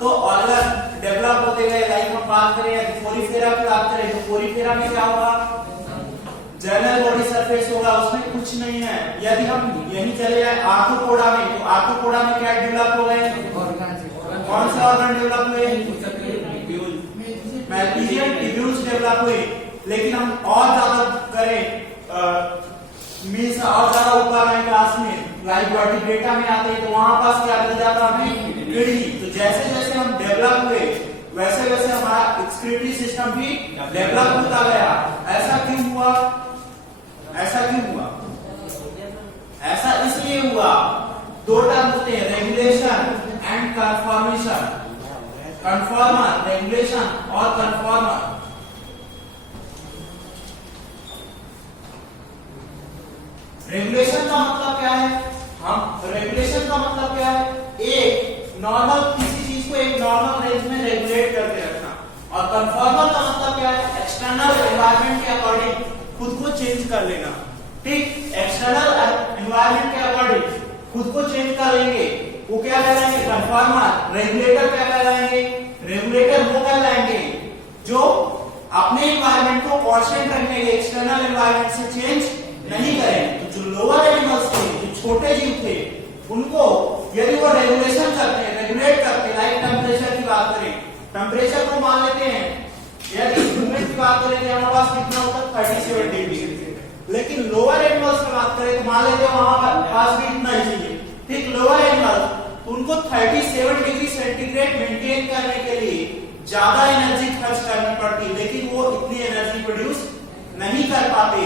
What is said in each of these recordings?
तो organ develop होते गए। लाइक हम बात करें पोरीफेरा की बात करें तो पोरीफेरा में क्या होगा, जनरल बॉडी सरफेस होगा, उसमें कुछ नहीं है। यदि हम यही चले जाए आर्थ्रोपोडा में, तो आर्थ्रोपोडा में क्या डेवलप हो गए, कौन से ऑर्गन डेवलप हुए, मैल्पीजियन ट्यूब्यूल्स डेवलप हुए। लेकिन हम और ज्यादा करें मीन्स और ज्यादा ऊपर आए क्लास में, लाइक वर्टिब्रेटा में आते हैं तो वहां पास क्या मिल जाता हमें, किडनी। तो जैसे जैसे हम डेवलप हुए वैसे वैसे हमारा एक्सक्रीटरी सिस्टम भी डेवलप होता गया। ऐसा क्यों हुआ, ऐसा क्यों हुआ, ऐसा इसलिए हुआ, दो टर्म होते हैं regulation and conformation. Conformer, regulation और कन्फॉर्मर। रेगुलेशन का मतलब क्या है, हम रेगुलेशन का मतलब क्या है, एक नॉर्मल किसी चीज को एक नॉर्मल रेंज में रेगुलेट करके रखना। और कन्फॉर्मर का मतलब क्या है, एक्सटर्नल एनवायरनमेंट के अकॉर्डिंग खुद को चेंज कर लेना। ठीक, एक्सटर्नल एनवायरनमेंट के अकॉर्डिंग खुद को चेंज कर लेंगे, वो क्या कहलाएंगे, कन्फॉर्मर। रेगुलेटर क्या कहलाएंगे, रेगुलेटर वो कहलाएंगे जो अपने एनवायरनमेंट को कांस्टेंट रखने के एक्सटर्नल एनवायरनमेंट से चेंज नहीं करें। तो जो लोअर एनिमल्स थे, जो छोटे जीव थे, उनको यदि वो रेगुलेशन करते हैं, रेगुलेट करते हैं, लाइक टेम्परेचर की बात करें, टेम्परेचर को मान लेते हैं, यदि ह्यूमन की बात करें तो हमारे पास कितना होता है 37 डिग्री। लेकिन लोअर एनिमल्स की बात करें तो मान लेते हैं वहां पास भी इतना ही चाहिए। ठीक, लोअर एनिमल तो उनको 37 डिग्री सेंटीग्रेड मेंटेन करने के लिए ज्यादा एनर्जी खर्च करनी पड़ती, लेकिन वो इतनी एनर्जी प्रोड्यूस नहीं कर पाते।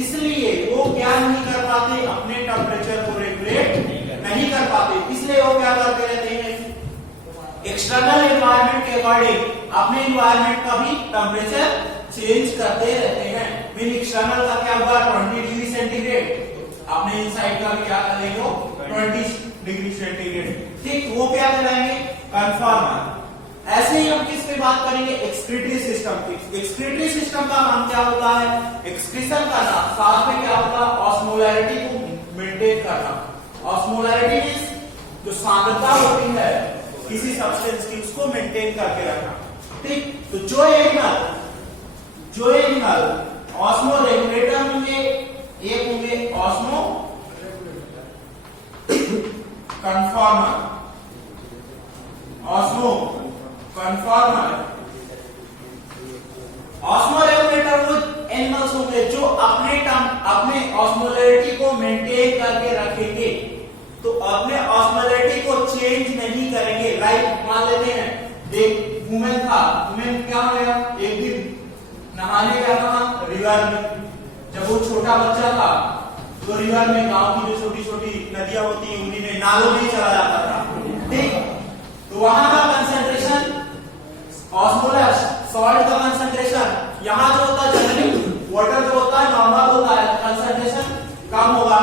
इसलिए वो क्या नहीं कर पाते, अपने टेम्परेचर को रेगुलेट नहीं कर पाते। इसलिए वो क्या करते रहते हैं, एक्सटर्नल एनवायरनमेंट के अकॉर्डिंग अपने एनवायरनमेंट का भी टेम्परेचर चेंज करते रहते हैं। मीन एक्सटर्नल का क्या हुआ 20 डिग्री सेंटीग्रेड, अपने इनसाइड का भी क्या करेंगे 20 डिग्री सेंटीग्रेड। ठीक, वो क्या कहलाएंगे, कन्फॉर्मर। ऐसे ही हम किस पे बात करेंगे, एक्सक्रीटरी सिस्टम की। एक्सक्रीटरी सिस्टम का नाम क्या होता है, एक्सक्रीशन करना, साथ में क्या होता है, ऑस्मोलैरिटी को मेंटेन करना। ऑस्मोलैरिटी मींस जो सांद्रता होती है किसी सब्सटेंस की, उसको मेंटेन करके रखना। ठीक, तो जो एनिमल ऑस्मो रेगुलेटर होंगे, एक होंगे osmo conformer. Osmo conformer, osmo regulator वो एनिमल्स होंगे जो अपने ऑस्मोलैरिटी को मेंटेन करके रखेंगे, तो अपने ऑस्मोलैरिटी को चेंज नहीं करेंगे। लाइक मान लेते हैं एक वुमेन था, वुमेन क्या हो गया, एक दिन नहाने गया था रिवर में। जब वो छोटा बच्चा था तो रिवर में, गांव की जो छोटी छोटी नदियां होती हैं उन्हीं में, नालों में चला जाता था। ठीक, तो वहां का कंसंट्रेशन ऑस्मोलस सॉल्ट का कंसंट्रेशन, यहाँ जो होता है जनरली वाटर जो होता है नॉर्मल होता है, कंसंट्रेशन कम होगा।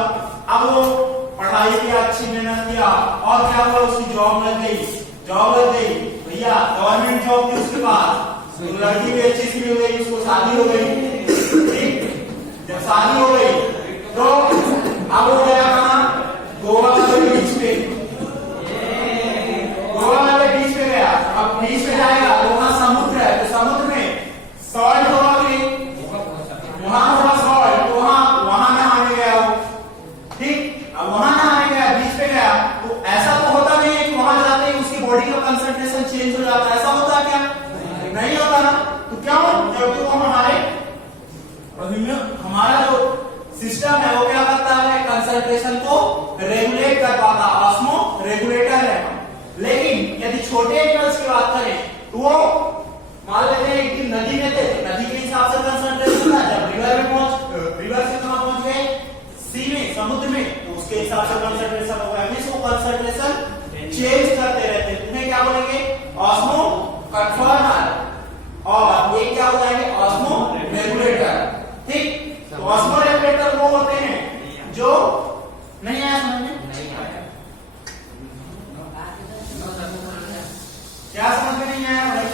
अब वो पढ़ाई किया, अच्छी मेहनत किया, और क्या हुआ, उसकी जॉब लग गई भैया, गवर्नमेंट जॉब थी उसके पास, तो लड़की भी अच्छी सी हो गई, उसको शादी हो गई। ठीक, जब शादी हो गई तो अब वो गया कहाँ, गोवा वाले बीच पे, गोवा वाले बीच पे गया। अब बीच पे जाएगा तो वहां समुद्र है, तो समुद्र में सॉल्ट होगा कि वहां होगा सॉल्ट, तो वहां नहाने गया वो। ठीक, अब वहां नहाने गया, बीच पे गया, तो ऐसा तो होता नहीं है कि वहां जाते ही उसकी बॉडी का कंसंट्रेशन चेंज हो जाता है, ऐसा होता है क्या, नहीं होता ना। तो क्यों, जबकि वो हमारा जो सिस्टम है वो क्या करता है, कंसंट्रेशन को रेगुलेट कर पाता, ऑस्मो रेगुलेटर है। लेकिन यदि छोटे एनिमल्स की बात करें तो वो मान लेते हैं कि नदी में थे, नदी के हिसाब से कंसंट्रेशन था, जब रिवर से कहां पहुंच गए, सी में, समुद्र में, तो उसके हिसाब से कंसंट्रेशन हो गया। वो कंसंट्रेशन चेंज करते रहते हैं। उन्हें क्या बोलेंगे, ऑस्मो कन्फॉर्मर, और ये क्या हो जाएंगे, ऑस्मो रेगुलेटर। ठीक, तो ऑस्मो रेगुलेटर वो होते हैं जो नहीं आया समझ में, क्या समझ में नहीं आया भाई,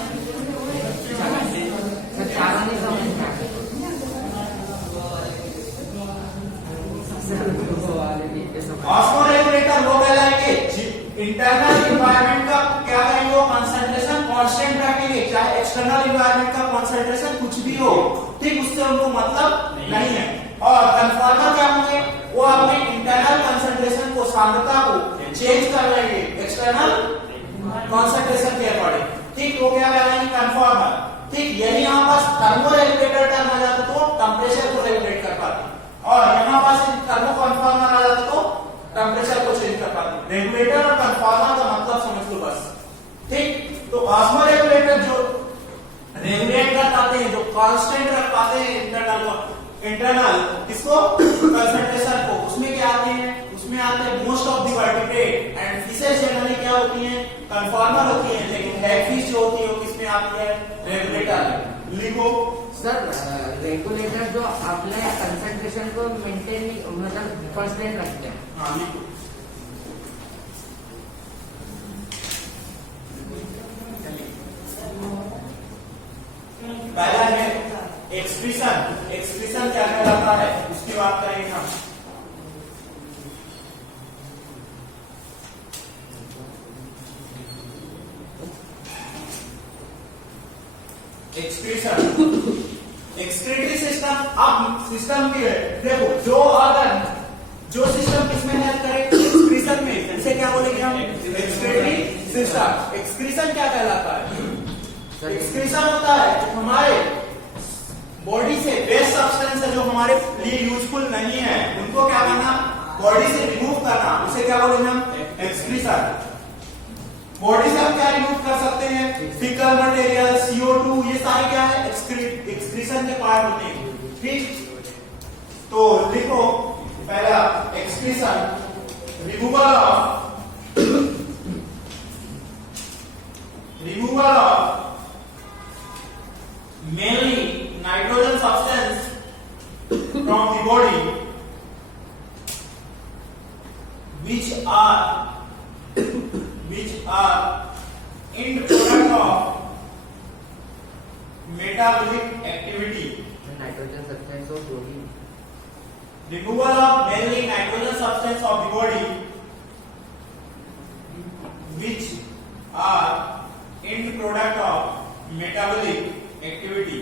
ऑस्मो रेगुलेटर वो कहलाएंगे इंटरनल एनवायरनमेंट का क्या करेंगे, कंसंट्रेशन कांस्टेंट रखेंगे, चाहे एक्सटर्नल एनवायरनमेंट का कंसंट्रेशन कुछ भी हो, ठीक, उससे उनको मतलब नहीं है। और कन्फर्मर क्या होंगे, वो अपने इंटरनल कंसंट्रेशन को, सांद्रता को चेंज कर लेंगे एक्सटर्नल कंसंट्रेशन के अकॉर्डिंग, ठीक, वो क्या कहलाएंगे कन्फर्मर, ठीक। यही यहाँ पास थर्मो रेगुलेटर टर्म आ जाता तो टेम्परेचर को रेगुलेट कर पाते, और यहाँ पास थर्मो कन्फर्मर आ जाता तो टेम्परेचर को चेंज कर पाते। रेगुलेटर और कन्फर्मर का मतलब समझ लो बस, ठीक। तो ऑस्मो रेगुलेटर जो रेगुलेट कर पाते हैं, जो कांस्टेंट रख पाते हैं इंटरनल किसको, कंसंट्रेशन को, उसमें क्या आते हैं, उसमें आते हैं most of the vertebrate and fishes generally क्या होती हैं, कन्फर्मर होती हैं, लेकिन हैगफिश जो होती है वो किसमें आती है, रेगुलेटर। लिखो सर, रेगुलेटर जो अपने कंसंट्रेशन को मेंटेन मतलब कांस्टेंट रखते हैं। हाँ लिखो, पहला है एक्सप्रेशन। एक्सप्रेशन क्या कहलाता है उसकी बात करेंगे हम। Excretion, excretory system. अब सिस्टम के देखो, जो ऑर्गन, जो सिस्टम किसमें हेल्प करे, एक्सक्रीशन में, इसे क्या बोलेंगे हम, एक्सक्रीटरी सिस्टम। एक्सक्रीशन क्या कहलाता है, एक्सक्रीशन होता है हमारे बॉडी से वेस्ट सब्सटेंस है जो हमारे लिए यूजफुल नहीं है, उनको क्या करना, बॉडी से रिमूव करना, उसे क्या बोलेंगे हम, एक्सक्रीशन। बॉडी से हम क्या रिमूव कर सकते हैं, फिकल मटेरियल, CO2, ये सारे क्या है, एक्सक्रीशन के पार्ट होते हैं, ठीक। तो लिखो पहला excretion, removal of mainly nitrogen substance from the body which are end product of metabolic activity. Nitrogen substance of body, removal of mainly nitrogen substance of the body which are end product of metabolic activity,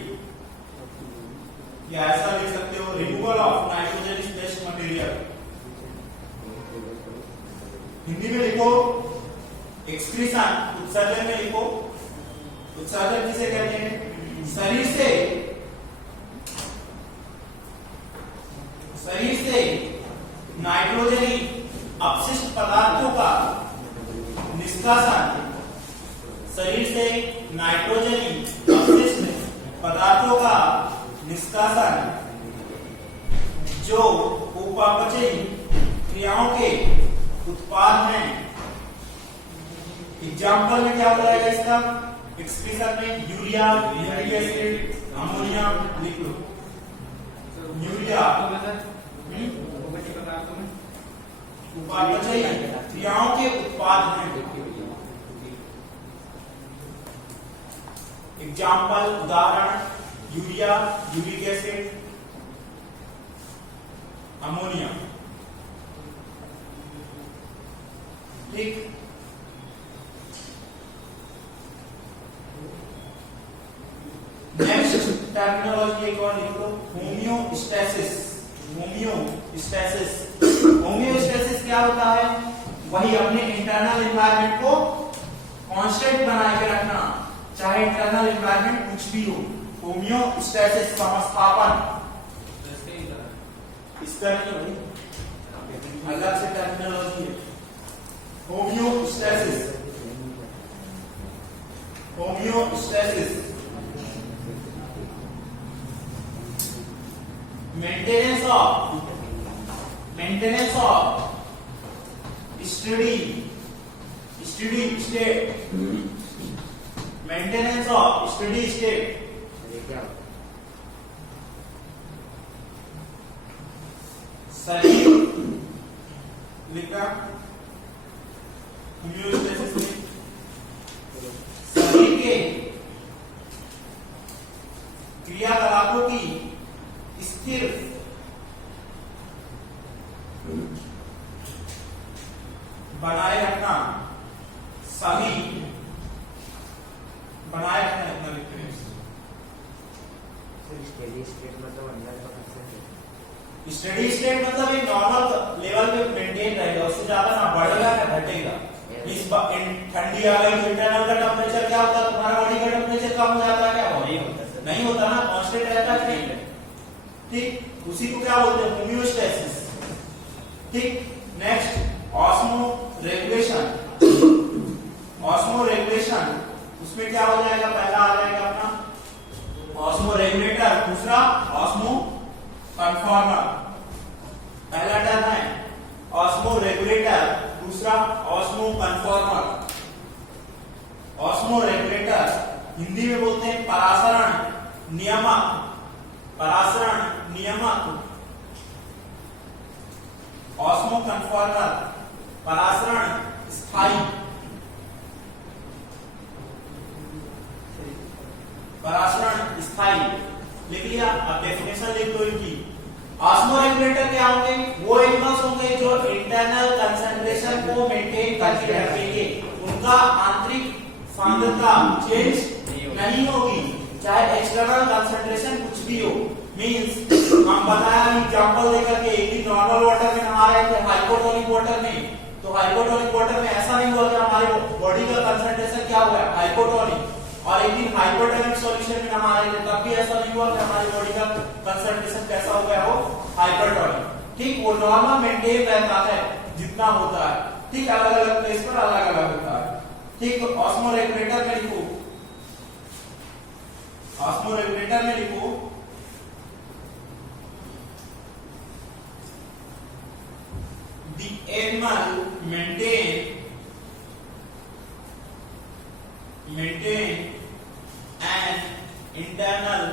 या ऐसा लिख सकते हो, removal of nitrogen based material. Hindi में लिखो excretion, उत्सर्जन में लिखो, उत्सर्जन किसे कहते हैं, शरीर से नाइट्रोजनी अपशिष्ट पदार्थों का निष्कासन, शरीर से नाइट्रोजनी अपशिष्ट पदार्थों का निष्कासन जो उपापचयी क्रियाओं के उत्पाद हैं। एग्जाम्पल में क्या बताया इसका, एक्सक्रीशन में यूरिया, यूरिक एसिड, अमोनिया, लिख लो, यूरिया उपापचयी क्रियाओं के उत्पाद हैं। एग्जाम्पल, उदाहरण, यूरिया, यूरिक एसिड, अमोनिया, ठीक। नेक्स्ट टर्मिनोलॉजी एक और लिख लो, होमियोस्टेसिस। होमियोस्टेसिस, होमियोस्टेसिस क्या होता है, वही अपने इंटरनल एनवायरनमेंट को कांस्टेंट बना के रखना, चाहे इंटरनल एनवायरनमेंट कुछ भी हो। होमियोस्टेसिस समस्थापन, इसका नहीं भाई, अलग से टर्मिनोलॉजी है। Homeostasis, homeostasis maintenance of steady state, maintenance of steady state, शरीर लिखा, होमियोस्टेसिस में शरीर के क्रियाकलापों की स्थिर बनाए रखना, सही बनाए रखना है इतना लिखते हैं। स्टेडी स्टेट मतलब अंडर कंसेंट्रेशन, स्टेडी स्टेट मतलब एक नॉर्मल लेवल पे मेंटेन रहेगा, उससे ज्यादा ना बढ़ेगा ना घटेगा। इस ठंडी आ गई तो इंटरनल का टेम्परेचर क्या होता है, तुम्हारा बॉडी का टेम्परेचर कम हो जाता है क्या? नहीं होता सर, नहीं होता ना, कांस्टेंट रहता है नहीं। ठीक, उसी को क्या बोलते हैं? होमियोस्टेसिस। ठीक, next osmo regulation. Osmo regulation उसमें क्या हो जाएगा? पहला आ जाएगा अपना ऑस्मो रेगुलेटर, दूसरा ऑस्मो कन्फॉर्मर। पहला टर्म है ऑस्मो रेगुलेटर, दूसरा osmo conformer. Osmo regulator Hindi में बोलते हैं परासरण नियामक, परासरण नियामक। ऑस्मो कन्फॉर्मर परासरण स्थायी, परासरण स्थायी। लिख लिया? अब डेफिनेशन लिख दो इनकी। ऑस्मो रेगुलेटर क्या होंगे? वो एनिमल्स होंगे जो इंटरनल कंसंट्रेशन को मेंटेन करके रखेंगे, उनका आंतरिक सांद्रता चेंज नहीं होगी, चाहे एक्सटर्नल कंसंट्रेशन कुछ भी हो। मींस हम बताया एग्जांपल देकर के, एक दिन नॉर्मल वाटर में नहा रहे थे, हाइपोटोनिक वाटर में, तो हाइपोटोनिक वाटर में ऐसा नहीं हुआ कि हमारे बॉडी का कंसंट्रेशन क्या हुआ है? हाइपोटोनिक। और एक दिन हाइपोटोनिक सॉल्यूशन में नहा रहे थे, तब भी ऐसा नहीं हुआ कि हमारी बॉडी का कंसंट्रेशन कैसा हो गया हो? हाइपरटोनिक। ठीक, वो नॉर्मल मेंटेन रहता है जितना होता है। ठीक, अलग अलग प्लेस पर अलग अलग होता है। ठीक, तो ऑस्मो रेगुलेटर में लिखो, ऑस्मो रेगुलेटर में लिखो the animal maintain an internal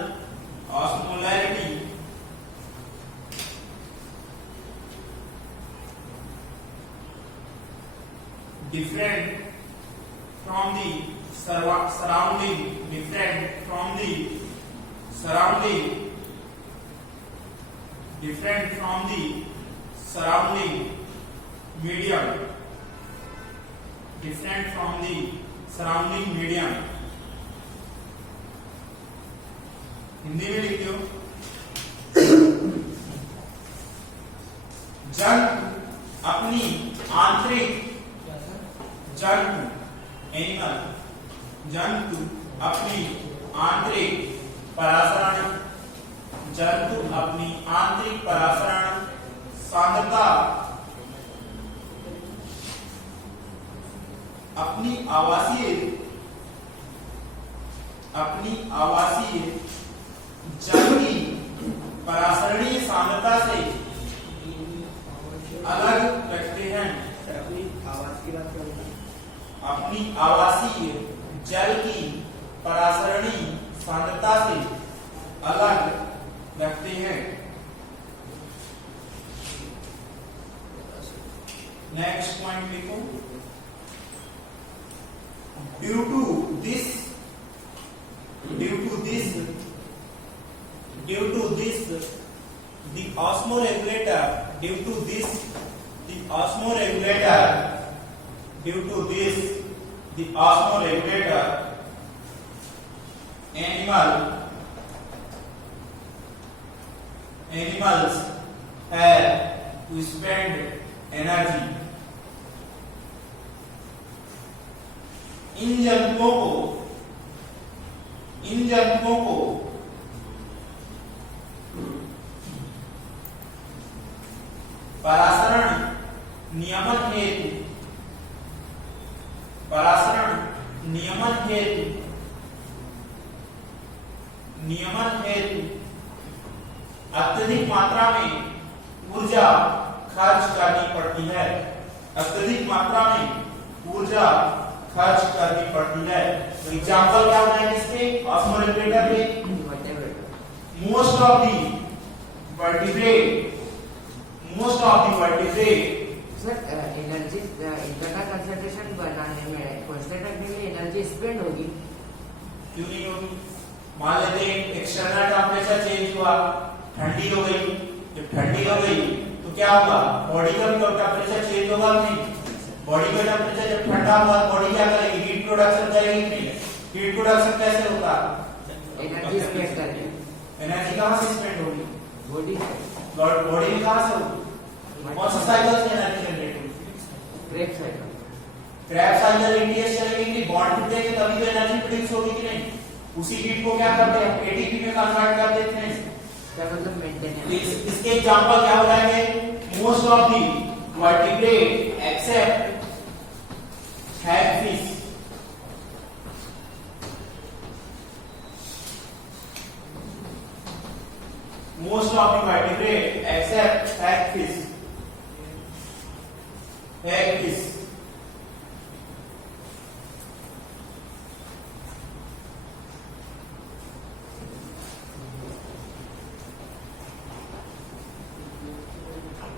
osmolarity different from the surrounding, different from the surrounding, different from the surrounding medium, different from the surrounding medium। Hindi में लिख दो, जंतु अपनी आंतरिक, जंतु एनिमल, जंतु अपनी आंतरिक परासरण, जंतु अपनी आंतरिक परासरण सांद्रता, अपनी आवासीय जल की परासरणीय सांद्रता से अलग रखते हैं। अपनी आवाज की बात करें, अपनी आवासीय जल की परासरणीय सांद्रता से अलग रखते हैं। नेक्स्ट पॉइंट लिखो, due to this the osmoregulator animals have to spend energy। इन जंतुओं को परासरण नियमन हेतु अत्यधिक मात्रा में ऊर्जा खर्च करनी पड़ती है। अत्यधिक मात्रा में ऊर्जा खर्च करनी पड़ती है। तो एग्जांपल क्या होता है इसके? ऑस्मोरेगुलेटर में most of the vertebrate sir energy इतना कंसंट्रेशन बनाने में कांस्टेंट रखने में एनर्जी स्पेंड होगी, क्यों नहीं होगी? मान लेते हैं एक्सटर्नल टेम्परेचर चेंज हुआ, ठंडी हो गई। जब ठंडी हो गई तो क्या होगा? बॉडी का टेम्परेचर चेंज होगा नहीं? बॉडी का टेम्परेचर जब ठंडा होगा बॉडी क्या करेगी? हीट प्रोडक्शन करेगी नहीं? हीट प्रोडक्शन कैसे होता है? एनर्जी स्पेंड करके एनर्जी कहाँ से स्पेंड होगी? बॉडी बॉडी में कहाँ से होगी? कौन सा साइकिल से एनर्जी जनरेट होगी? ब्रेक साइकिल क्रैब साइकिल एटीएस चलेगी कि बॉन्ड टूटेगी तभी तो एनर्जी प्रोड्यूस होगी कि नहीं? उसी हीट को क्या करते हैं? एटीपी में कन्वर्ट कर देते हैं। क्या मतलब मेंटेन इसके एग्जांपल क्या हो जाएंगे? Most of the vertebrate except hagfish, most of the vertebrate except hagfish.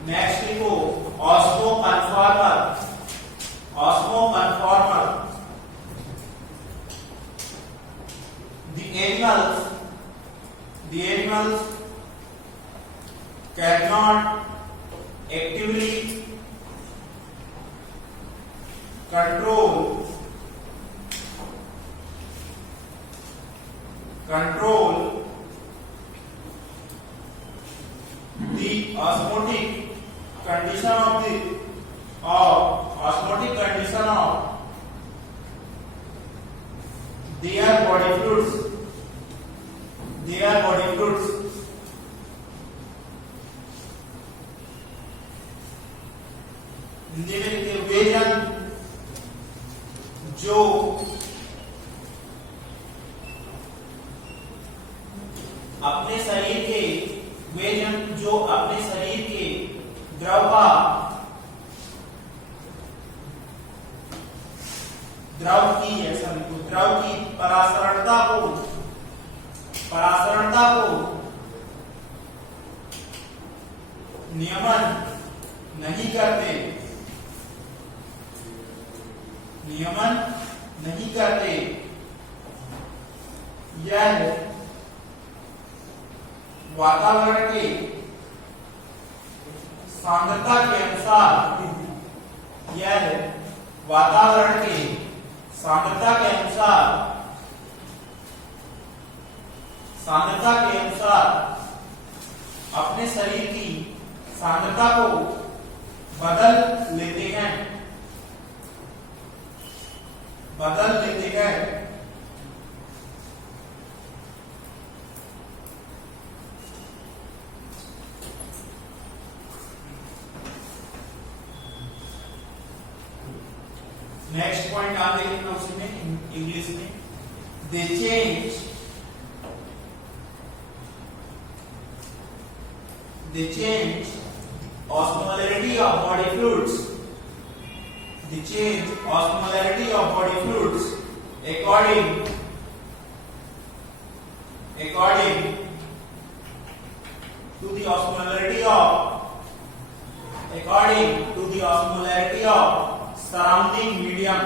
Next देखो osmoconformer. The animals cannot actively control the osmotic condition of their body fluids. Hindi में लिखते वे जन जो अपने शरीर के द्रव की परासरणता को नियमन नहीं करते, यह वातावरण के सांद्रता के अनुसार अपने शरीर की सांद्रता को बदल लेते हैं। नेक्स्ट पॉइंट आप देखेंगे उसी में इंग्लिश में दे change osmolarity of body fluids. They change osmolarity of body fluids according to the osmolarity of surrounding medium.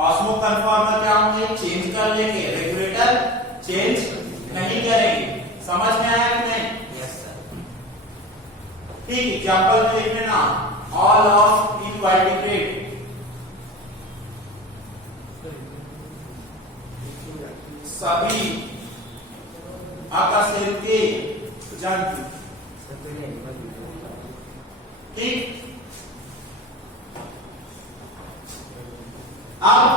ऑस्मोकन्फॉर्मर क्या होंगे? चेंज कर लेंगे, रेगुलेटर चेंज नहीं करेंगे। समझ में आया कि नहीं? ठीक, एग्जांपल में लिख लेना ऑल ऑफ इनवर्टिब्रेट, सभी अकशेरुकीय जंतु। ठीक, अब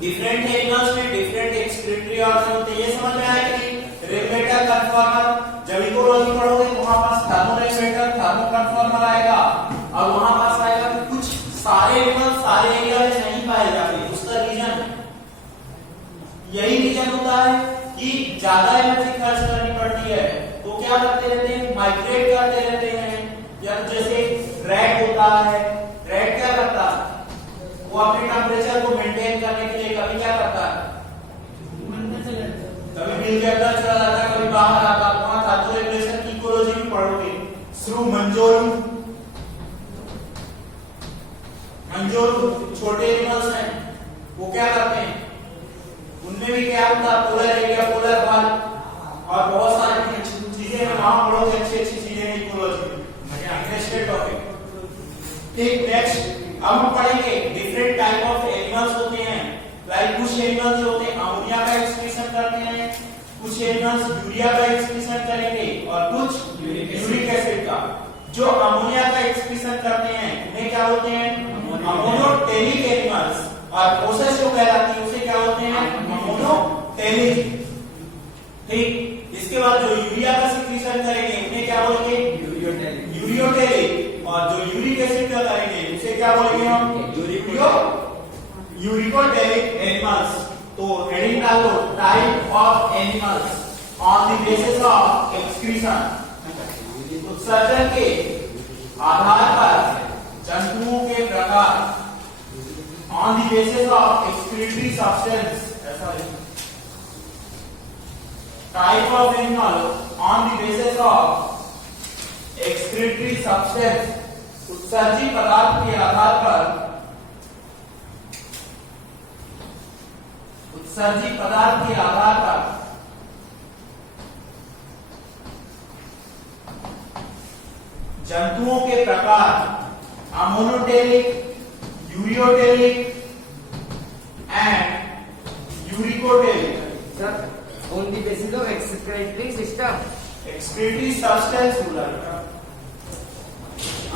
डिफरेंट एनिमल्स में डिफरेंट एक्सक्रीटरी ऑर्गन होते हैं। ये समझ में आया कि रेगुलेटर, कन्फॉर्मर, जब इकोलॉजी पढ़ोगे तो वहां पास थर्मोरेगुलेटर, थर्मोकन्फॉर्मर आएगा और वहां पास आएगा कि कुछ सारे एनिमल्स सारे एरिया में नहीं पाए जाते। उसका रीजन यही रीजन होता है कि ज्यादा एनर्जी खर्च करनी पड़ती है, तो क्या करते रहते हैं? माइग्रेट करते रहते हैं। या जैसे रैट होता है, रैट क्या करता है? वो अपने टेंपरेचर को मेंटेन करने के लिए कभी क्या करता है? कभी मिल के अंदर चला जाता है, कभी बाहर आता है। वहां थर्मोरेगुलेशन की इकोलॉजी भी पढ़ोगे। श्रू मंजोरू छोटे एनिमल्स हैं, वो क्या करते हैं? उनमें भी क्या होता है? पोलर एरिया, पोलर बाल और बहुत सारी चीजें वहां पढ़ोगे। अच्छी चीजें इकोलॉजी में। Interested topic. ठीक, नेक्स्ट अब हम पढ़ेंगे डिफरेंट टाइप ऑफ एनिमल्स होते हैं। एनिमल्स यूरिया का एक्सक्रीशन करेंगे और कुछ यूरिक एसिड का। जो अमोनिया का एक्सक्रीशन करते हैं उन्हें क्या बोलते हैं? Ammonotelic animals. और प्रोसेस जो कहलाती है उसे क्या बोलते हैं? अमोनोटेलिक। ठीक, इसके बाद जो यूरिया का सिक्रीशन करेंगे उन्हें क्या बोलेंगे? यूरियोटेलिक। और जो यूरिक एसिड का करेंगे उसे क्या बोलेंगे हम? Uricotelic animals. तो हेडिंग डाल दो, type of animals on the basis of excretion. उत्सर्जन के आधार पर जंतुओं के प्रकार, on the basis of excretory substance, ऐसा है। Type of animal on the basis of excretory substance, उत्सर्जी पदार्थ के आधार पर, उत्सर्जी पदार्थ के आधार पर जंतुओं के प्रकार, ammonotelic, ureotelic and uricotelic. Sir, on the basis of excretory system. Excretory substance बोला है।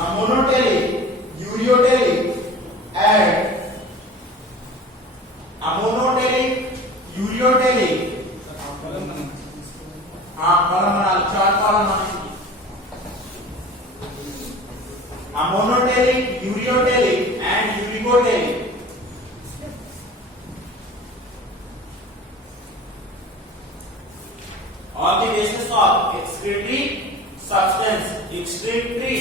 Ammonotelic, ureotelic and ammonotelic, ureotelic. हाँ, कॉलम बना लो, 4 कॉलम बनाएंगे। Ammonotelic, ureotelic and uricotelic. On the basis of excretory substance, excretory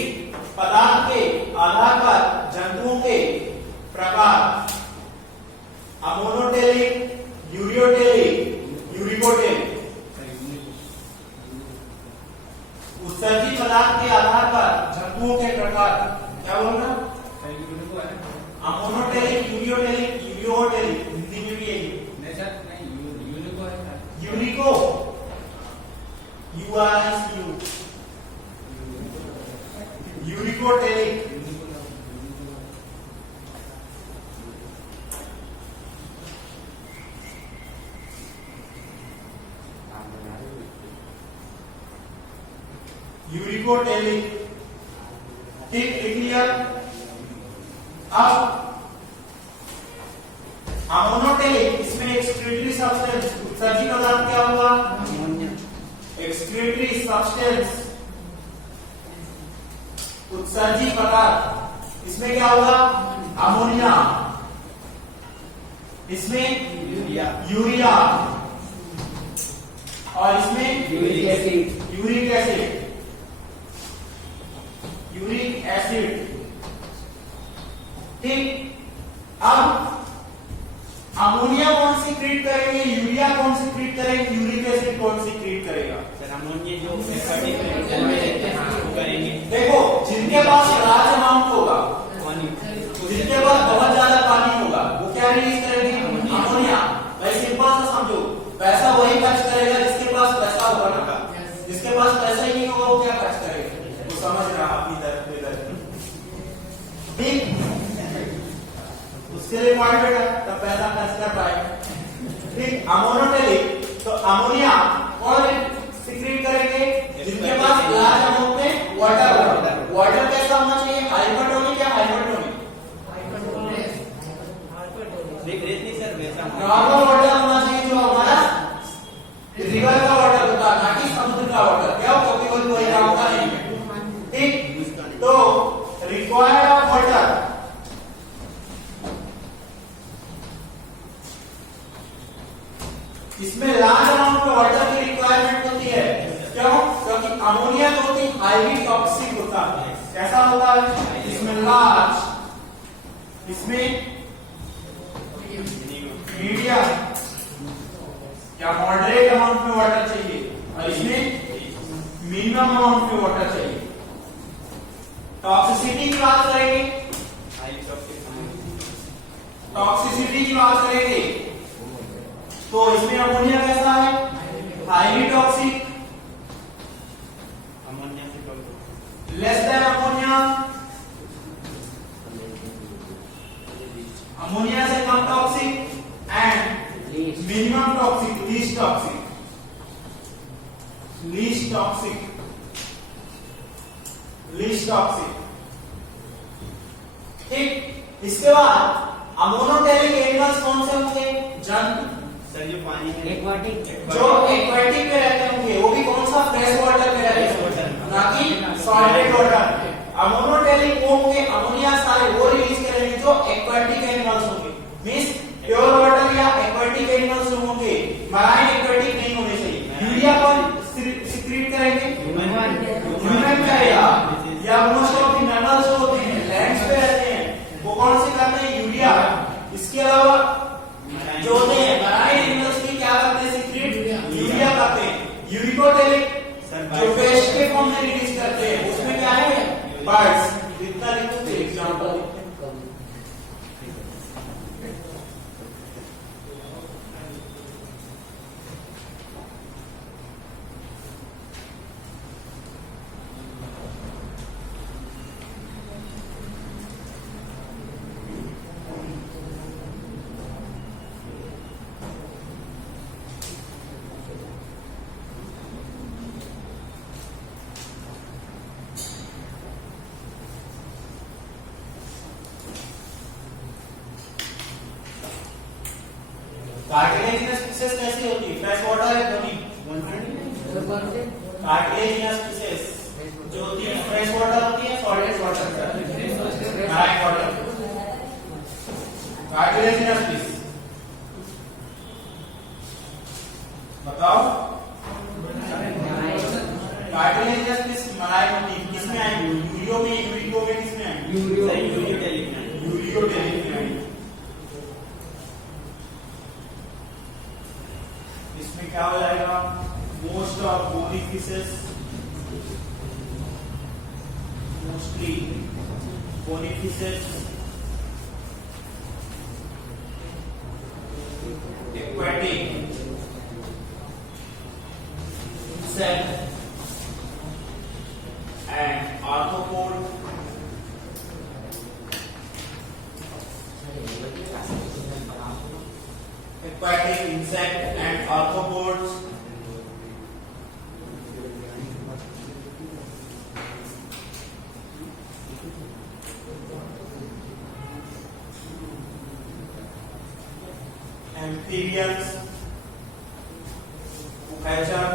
पदार्थ के आधार पर जंतुओं के प्रकार, अमोनोटेलिक, यूरियोटेलिक, यूरिकोटेलिक। उत्सर्जी पदार्थ के आधार पर जंतुओं के प्रकार, क्या बोलना? Ammonotelic, ureotelic, ureotelic. हिंदी में भी यही यूरिको, URSU, यूरिकोटेलिक। यूरिकोटेलिक। ठीक, क्लियर? अब अमोनोटेलिक, इसमें एक्सक्रीटरी सब्सटेंस, उत्सर्जी पदार्थ क्या हुआ? एक्सक्रीटरी सब्सटेंस, उत्सर्जी पदार्थ। इसमें क्या होगा? अमोनिया, इसमें यूरिया और इसमें uric acid. Uric acid, uric acid. ठीक, अब अमोनिया कौन सी क्रिएट करेंगे, यूरिया कौन सी क्रिएट करेंगे, यूरिक एसिड कौन सी क्रिएट करेगा? अमोनिया जो करेंगे, देखो जिनके पास लार्ज अमाउंट होगा, जिनके पास बहुत ज्यादा पानी होगा, वो क्या रिलीज करेंगे? अमोनिया। भाई सिंपल सा समझो, पैसा वही खर्च करेगा जिसके पास पैसा होगा ना। जिसके पास पैसा ही नहीं होगा वो क्या खर्च करेगा? वो समझ रहा अपनी तरफ पे ठीक, उसके लिए पॉइंट बेटा, तब पैसा खर्च कर पाएगा। ठीक, अमोनोटेलिक, तो अमोनिया कौन सीक्रेट करेंगे? जिनके पास लार्ज अमाउंट में वाटर होगा। वाटर कैसा होना चाहिए? हाइपरटोनिक या हाइपरटोनिक? नॉर्मल वाटर होना चाहिए, जो हमारा रिवर का वाटर होता है, ना कि समुद्र का वाटर। क्या क्योंकि कोई गाँव का नहीं है। ठीक, तो रिक्वायर्ड ऑफ वाटर, इसमें लार्ज अमाउंट में वाटर की रिक्वायरमेंट होती है। क्यों? क्योंकि अमोनिया जो होती है हाईली टॉक्सिक होता है। कैसा होता है? इसमें लार्ज, इसमें मीडियम या मॉडरेट अमाउंट में वाटर चाहिए और इसमें मिनिमम अमाउंट में वाटर चाहिए। टॉक्सिसिटी की बात करेंगे, टॉक्सिसिटी की बात करेंगे तो इसमें अमोनिया कैसा है? Highly toxic, less than ammonia, ammonia से कम toxic and minimum toxic, least toxic. Least toxic ठीक। इसके बाद अमोनोटेरिक एनिमल्स कौन से होंगे? जंतु सर ये पानी में एक्वाटिक जो एक्वेटिक में रहते होंगे वो भी कौन सा? फ्रेश वाटर में रहते होंगे, ना कि सॉल्टेड वाटर। अमोनोटेरिक वो होंगे अमोनिया सारे वो रिलीज करेंगे जो एक्वेटिक एनिमल्स होंगे। मींस प्योर वाटर या एक्वेटिक एनिमल्स जो होंगे, मराइन एक्वेटिक नहीं होने चाहिए। यूरिया कौन सिक्रीट करेंगे? ह्यूमन करेगा, या मोस्ट ऑफ द मैमल्स जो होते हैं लैंड्स पे रहते हैं वो कौन से करते हैं? यूरिया। इसके अलावा जो होते हैं मराइन एनिमल्स की क्या करते हैं? सिक्रीट यूरिया करते हैं। यूरिकोटेरिक जो वेस्ट के फॉर्म में रिलीज करते हैं उसमें क्या है? बर्ड्स। इतना लिखो एग्जांपल। कार्टिलेजिनस फिशेस कैसी होती है? फ्रेश वाटर है धोनी। कार्टिलेजिनस फिशेस जो होती है फ्रेश वाटर होती है solid water? Marine water. Cartilaginous fish बताओ। कार्टिलेजिनस फिश मराइन होती है, किसमें आएंगी? यूरियो में, यूरिको में, किसमें आएंगी? यूरियोटेरिक में। यूरियोटेरिक में आएंगी। इसमें क्या हो जाएगा? Most of bony fishes, mostly bony fishes, aquatic insect and arthropod aquatic insect and arthropods amphibians uphaychar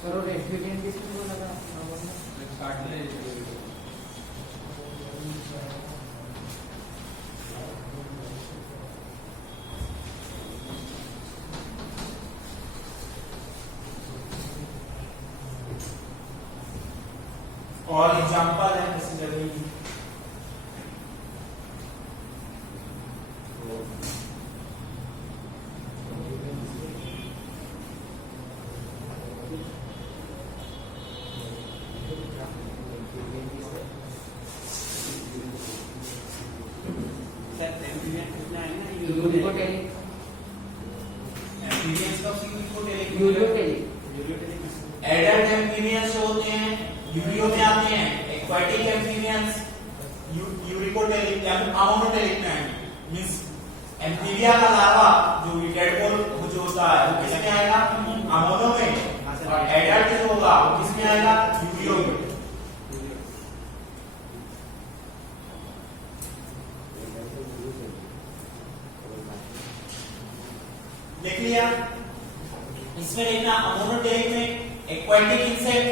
sir refrigerant किसमें बोला था? और एग्जांपल है किसी जगह की यूरिकोटेरिक एम्फीबियंस का यूरिकोटेरिक यूरियोटेरिक एडल्ट एम्फीबियंस जो होते हैं यूरियो में आते हैं। एक्वाटिक एम्फीबियंस यूरिकोटेरिक या फिर अमोनोटेरिक में आएंगे। मींस एम्फीबिया का लार्वा जो टेडपोल जो होता है वो किसमें आएगा? अमोनो में। और एडल्ट जो होगा वो किसमें आएगा? यूरियो में। देख लिया। इसमें देखना अमोनोटेरिक में एक्वाटिक इंसेक्ट,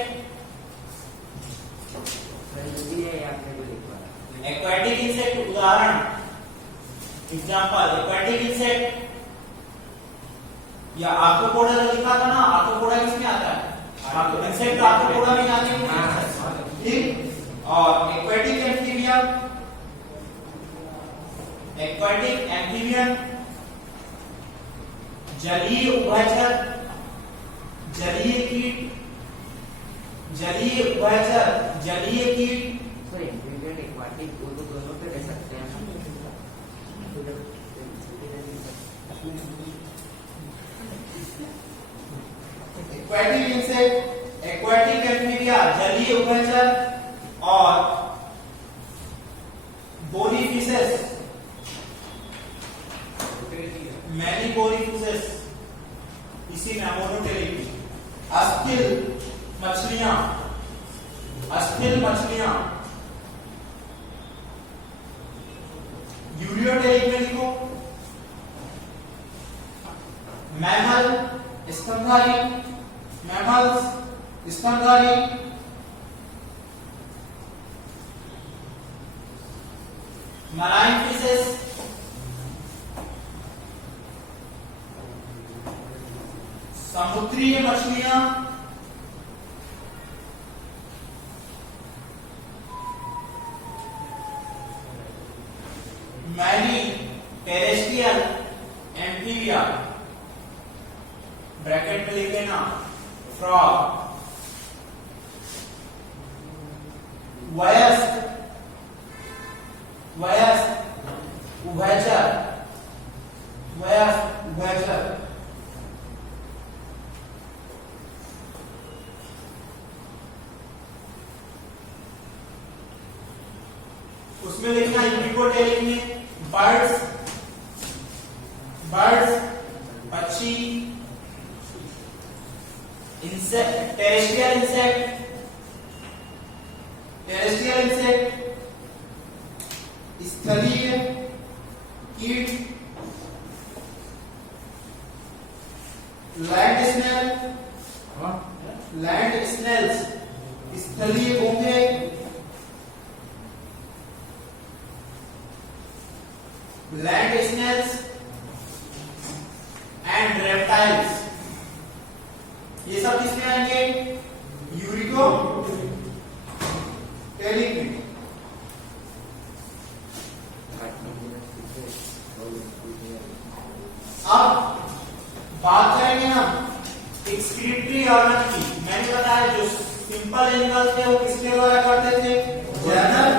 एक्वाटिक इंसेक्ट उदाहरण एग्जांपल एक्वाटिक इंसेक्ट या आर्थ्रोपोडा जो लिखा था ना, आर्थ्रोपोडा किसमें आता है? इंसेक्ट आर्थ्रोपोडा में आते हैं। ठीक। और एक्वाटिक एम्फीबिया, एक्वाटिक एम्फीबियन जलीय उभयचर, जलीय कीट, जलीय उभयचर, जलीय कीट, सर एम्फीबियन एक्वाटिक वो तो दोनों पे रह सकते हैं ना। एक्वाटिक इंसेक्ट, एक्वाटिक एम्फीबिया, जलीय उभयचर और बोरीफिशेस, मैनी बोरीफिशेस, इसी में मोनोटेलिक। अस्थिल मछलियां, अस्थिल मछलियां, यूरियोटेलिक में लिखो। मैमल, स्तनधारी, मैमल्स, स्तनधारी, मराइन फिशेस, समुद्री मछलियां, मैनी टेरेस्ट्रियल एम्फीबिया, ब्रैकेट में लिखे ना, फ्रॉग, वयस्क, वयस्क उभयचर, वयस्क उभयचर, उसमें लिखना यूनिकोटेलिक में बर्ड्स, बर्ड्स पक्षी, insect, terrestrial insect, terrestrial insect, स्थलीय कीट, लैंड स्नेल, लैंड स्नेल्स, स्थलीय घोंघे, लैंड स्नेल्स एंड रेप्टाइल्स, ये सब किसमें आएंगे? यूरिको टेलिक में। अब बात करेंगे हम एक्सक्रीटरी ऑर्गन की। मैंने बताया जो सिंपल एनिमल्स थे वो किसके द्वारा करते थे? जनरल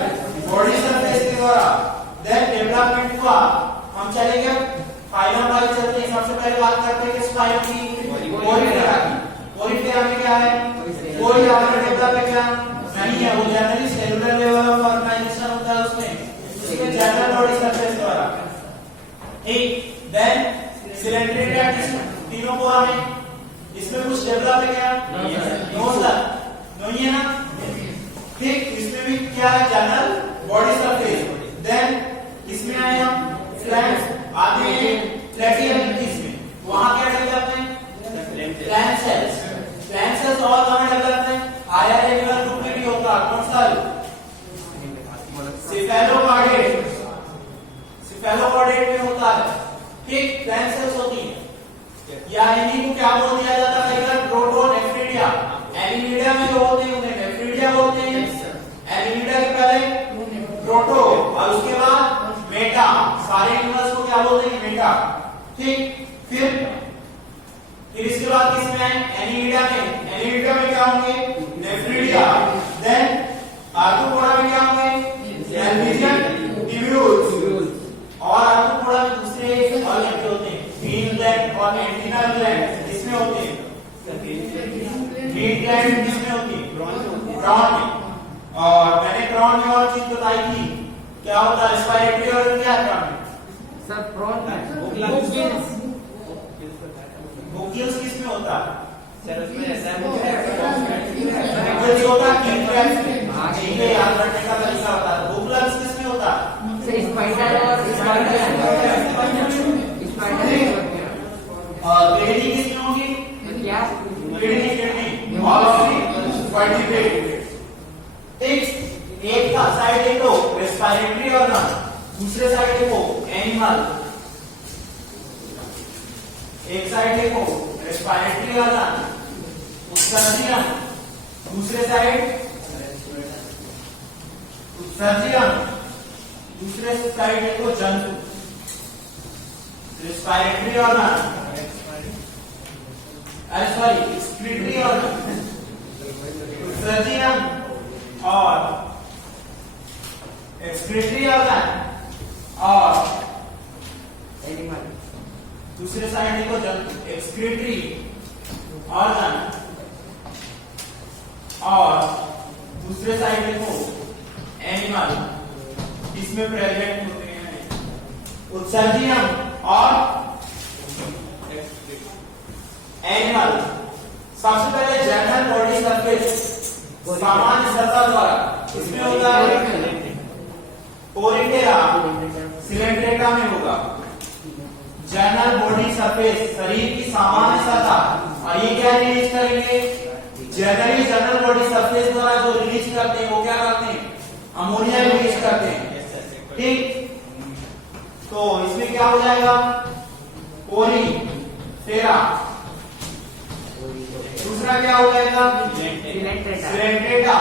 बॉडी सरफेस के द्वारा। देन डेवलपमेंट हुआ, हम चलेंगे फाइलम वाले चलते हैं। सबसे पहले बात करते हैं किस फाइलम की? पोरिफेरा की। पोरिफेरा में क्या है? कोई ऑर्गन डेवलप है क्या? नहीं है, वो generally cellular level of organisation होता है उसमें जनरल बॉडी सरफेस द्वारा। ठीक, देन सिलेंडर तीनों कोरा में, इसमें कुछ डेवलप है क्या? नो सर, नहीं है ना। ठीक, इसमें भी क्या है? General body surface. देन इसमें आए हम फ्लैंक्स, आते हैं फ्लैटी एबिलिटीज में, वहां क्या डेवलप है? Flank sales. फ्लैंक सेल्स और कहां डेवलप है? हायर लेवल ग्रुप में भी होता है। कौन सा? सिफेलोकॉर्डेट, सिफेलोकॉर्डेट में होता है। ठीक, फ्लैंक सेल्स होती है। या इन्हीं को क्या बोल दिया जाता है? इधर प्रोटोनेफ्रिडिया। एनिमिडिया में जो होते हैं उन्हें नेफ्रिडिया बोलते हैं। एनिमिडिया के पहले प्रोटो और उसके बाद मेटा। सारे एनिमल्स को क्या बोलते हैं? मेटा। ठीक, फिर इसके बाद किसमें आए? एनिमिडिया में। एनिमिडिया में क्या होंगे? नेफ्रिडिया। देन आर्थ्रोपोडा में क्या होंगे? एल्बिजियन ट्यूब्यूल्स। और आर्थ्रोपोडा में दूसरे ऑर्गन होते हैं, ग्रीन ग्लैंड और एंटीनल ग्लैंड। इसमें होते हैं ग्रीन ग्लैंड, किसमें होती है? ब्राउन में। और मैंने ब्राउन में और चीज बताई थी, क्या होता है? रेस्पिरेटरी ऑर्गन क्या है ब्राउन में? सर प्रॉन वोकियल्स किसमें होता है? सर उसमें ऐसा है वोकियल्स होता है किंग क्रैब्स में। ठीक है, याद रखने का तरीका होता है। वोकुलस किसमें होता है? सर स्पाइडर और किडनी किसमें होगी? क्या? Kidney all of the vertebrate. एक का साइड देखो रेस्पिरेटरी ऑर्गन, दूसरे साइड देखो एनिमल। एक साइड देखो रेस्पिरेटरी ऑर्गन, उत्सर्जन, दूसरे साइड उत्सर्जन, दूसरे साइड देखो जंतु। रेस्पिरेटरी ऑर्गन, अरे सॉरी एक्सक्रीटरी ऑर्गन, उत्सर्जी अंग और एक्सक्रीटरी ऑर्गन और एनिमल। दूसरे साइड देखो जब एक्सक्रीटरी ऑर्गन और दूसरे साइड देखो एनिमल, इसमें प्रेजेंट होते हैं उत्सर्जी अंग और एनिमल। सबसे पहले जनरल बॉडी सरफेस, सामान्य सतह द्वारा, इसमें होगा पोरिटेरा, सिलेंड्रेटा में होगा जनरल बॉडी सरफेस, शरीर की सामान्य सतह। और ये क्या रिलीज करेंगे? जनरली जनरल बॉडी सरफेस द्वारा जो रिलीज करते हैं वो क्या करते हैं? अमोनिया रिलीज करते हैं, ठीक। तो इसमें क्या हो जाएगा? पोरिटेरा। दूसरा क्या हो जाएगा? सिलेंड्रेटा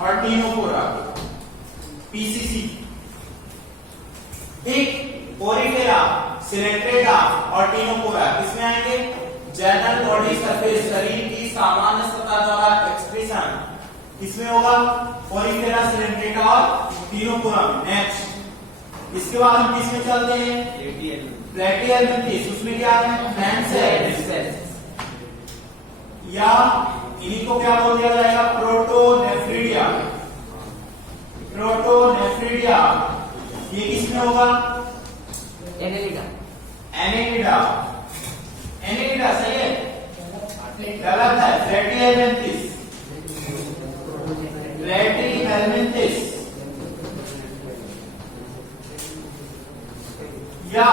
और टिनोफोरा, पीसीसी, ठीक। पोरिटेरा, सिलेंड्रेटा और टिनोफोरा किसमें आएंगे? जनरल बॉडी सरफेस, शरीर की सामान्य सतह द्वारा एक्सप्रेशन किसमें होगा? पोरिटेरा, सिलेंड्रेटा और टिनोफोरा में। नेक्स्ट, इसके बाद हम किसमें चलते हैं? प्लेटिहेल्मिन्थेस, उसमें क्या है? प्लांट सेल्स, या इन्हीं को क्या बोल दिया जाएगा? प्रोटोनेफ्रिडिया। प्रोटोनेफ्रिडिया ये किसमें होगा? एनेलिडा। एनेलिडा, एनेलिडा सही है? गलत है, प्लेटिहेल्मिन्थेस, प्लेटिहेल्मिन्थेस। या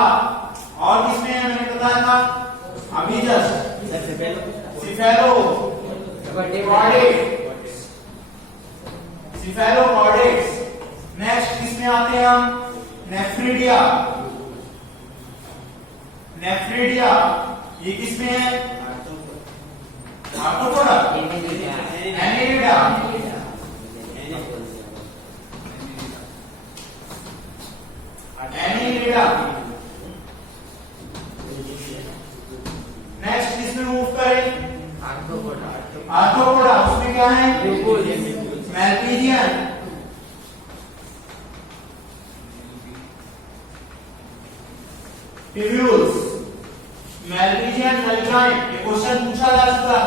और किसमें है? मैंने बताया था अभी जस्ट, सिफेलोपॉडिड्स। नेक्स्ट किसमें आते हैं हम? नेफ्रिडिया। नेफ्रिडिया ये किसमें है? Arthropoda, annelida. एनेलिडा। नेक्स्ट किसमें मूव करें? आर्थ्रोपोडा, उसमें क्या है? मैल्पीजियन। ट्यूब्यूल्स, मैल्पीजियन, मेल्ट्राइन। ये क्वेश्चन पूछा जा चुका,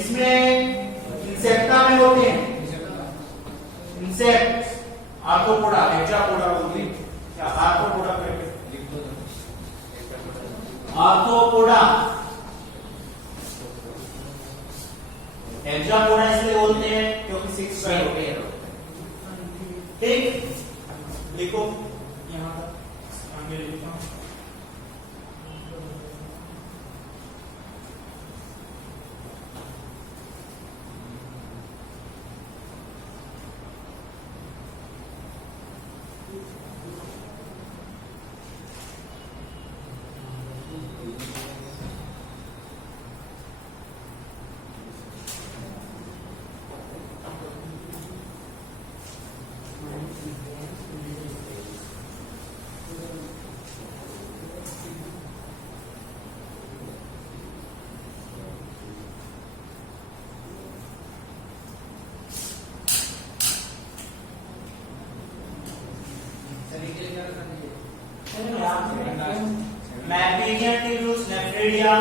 इसमें इंसेक्टा में होते हैं, इंसेक्ट। आर्थ्रोपोडा, हेक्सापोडा बोलते हैं, क्या आर्थ्रोपोडा करके? आर्थ्रोपोडा, हेक्सापोडा इसलिए बोलते हैं क्योंकि 6 पैर होते हैं, ठीक। लिखो यहां तक आगे लिखता हूं। Malpighian tubules, nephridia,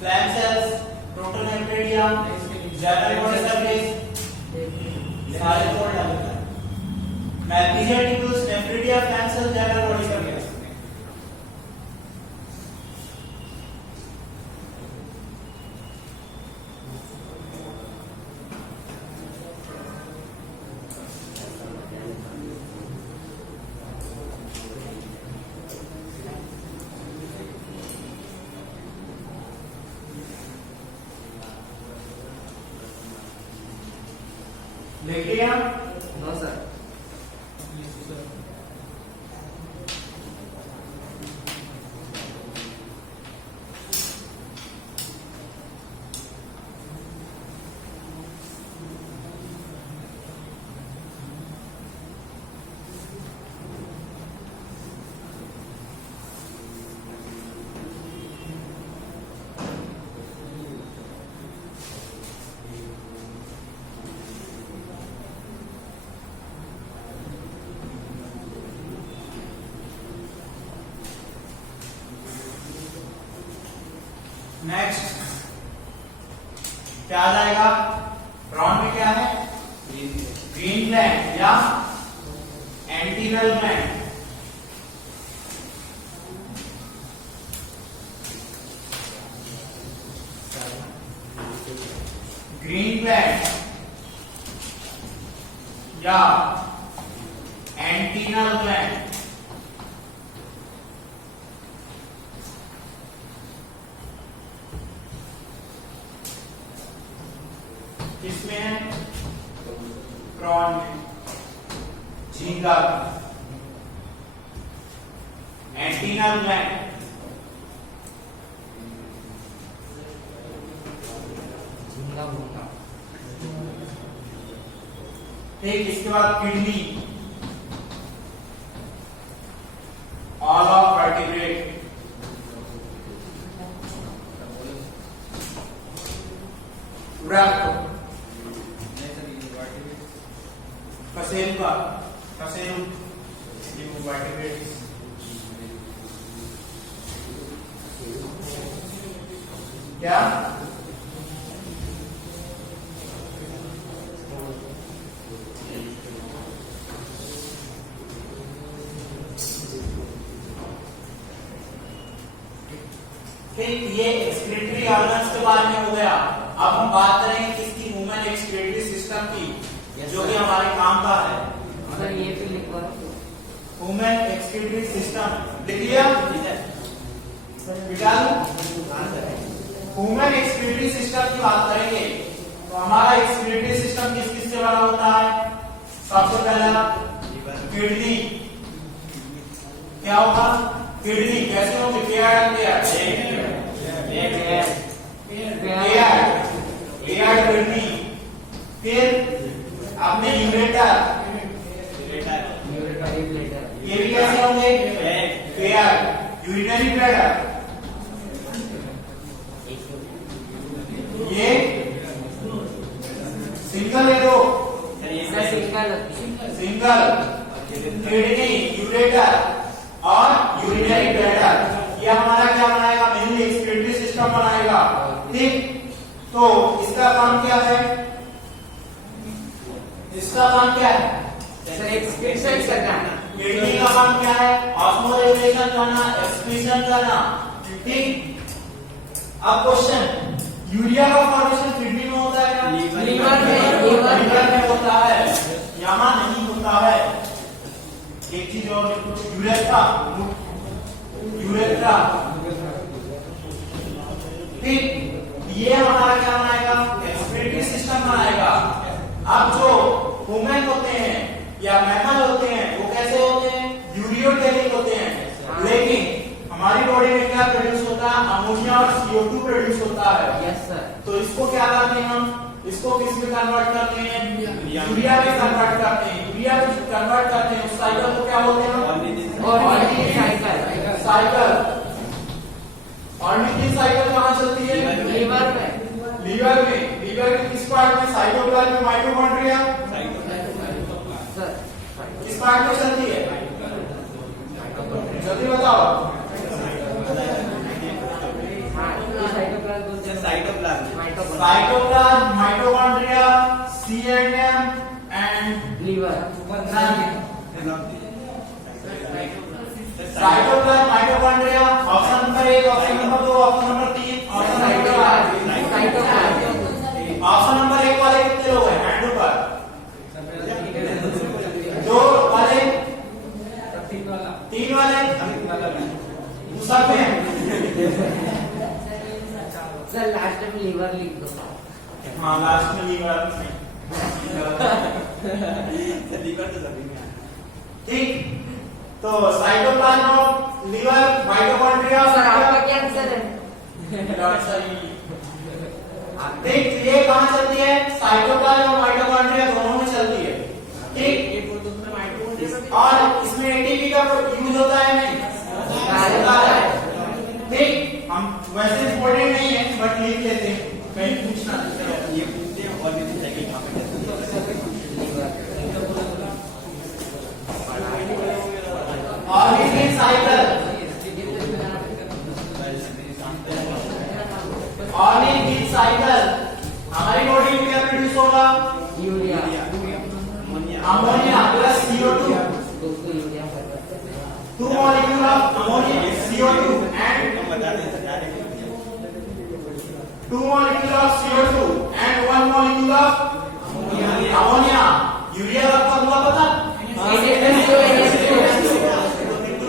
plant cells, protonephridia, general body surface, सारे कोड डालना है। Malpighian tubules, nephridia, plant cells, general body surface। लिख लिया? No sir. नेक्स्ट क्या आ जाएगा? ब्राउन में क्या है? ग्रीन ग्लैंड या एंटीनल ग्लैंड। ग्रीन ग्लैंड या एंटीनल ग्लैंड। किसमें है? प्रॉन में, झींगा। एंटीनल ग्लैंड झींगा भूंगा। ठीक, इसके बाद किडनी, ऑल ऑफ वर्टिब्रेट। रक्त, कसेलू का, कसेलू वर्टिब्रेट। क्या? ठीक, ये एक्सक्रीटरी ऑर्गन्स के बारे में हो गया। अब हम बात करेंगे किसकी? ह्यूमन एक्सक्रीटरी सिस्टम की, जो कि हमारे काम का है। सर ये भी लिखो। ह्यूमन एक्सक्रीटरी सिस्टम लिख लिया? ह्यूमन एक्सक्रीटरी सिस्टम की बात करेंगे तो हमारा एक्सक्रीटरी सिस्टम किस किस से बना होता है? सबसे पहला किडनी। क्या होगा? किडनी कैसे होगी? Paired kidney. फिर आपने यूरेटर, ये भी कैसे होंगे? पेयर्ड। यूरिनरी ब्लैडर, ये सिंगल है दो? सिंगल। किडनी, यूरेटर और यूरिनरी ब्लैडर, ये हमारा क्या बनाएगा? मेनली एक्सक्रीटरी सिस्टम बनाएगा। ठीक, तो इसका काम क्या है? इसका काम क्या है? सर एक्सक्रीशन करना। किडनी का काम क्या है? ऑस्मोरेगुलेशन करना, एक्सक्रीशन करना। ठीक, अब क्वेश्चन, यूरिया का फॉर्मेशन किडनी में होता है क्या? लीवर में, लीवर में होता है, यहाँ नहीं होता है। एक चीज और, यूरेथ्रा, यूरेथ्रा। ठीक, ये हमारा क्या बनाएगा? एक्सक्रीटरी सिस्टम बनाएगा। अब जो ह्यूमन होते हैं या मैमल होते हैं वो कैसे होते हैं? यूरियोटेलिक होते हैं। लेकिन हमारी बॉडी में क्या प्रोड्यूस होता है? अमोनिया और CO2 प्रोड्यूस होता है। Yes sir. तो इसको क्या करते हैं हम? इसको किस में कन्वर्ट करते हैं? यूरिया में कन्वर्ट करते हैं। यूरिया में कन्वर्ट करते हैं उस साइकिल को क्या बोलते हैं? Ornithine cycle. Cycle. Ornithine cycle कहाँ चलती है? लीवर में। लीवर में। लीवर के किस पार्ट में? Cytoplasm, mitochondria. सर किस पार्ट में चलती है? जल्दी बताओ। Cytoplasm, mitochondria, CNM and liver. Cytoplasm, mitochondria. Option number 1, option number 2, option number 3, option number 4। Option number 1 वाले कितने लोग हैं? हैंड ऊपर। 2 वाले, 3 वाले, सब में। सर लास्ट में लीवर लिख दो। हाँ, लास्ट में लीवर। ठीक, तो साइटोप्लाज्म, लीवर, माइटोकॉन्ड्रिया। सर आपका कैंसर है। ठीक, ये कहाँ चलती है? साइटोप्लाज्म और माइटोकॉन्ड्रिया दोनों में चलती है। ठीक, और इसमें एटीपी का यूज होता है नहीं? होता है। ठीक, हम वैसे इम्पोर्टेंट नहीं है बट लिख लेते हैं, कहीं पूछना ये पूछते हैं। और भी साइकिल कहाँ पे ornithine cycle. 2 molecule of ammonia CO2 and हम बता दें सरकार 2 molecule of CO2 and 1 molecule of ammonia. Urea का फॉर्मूला पता? 2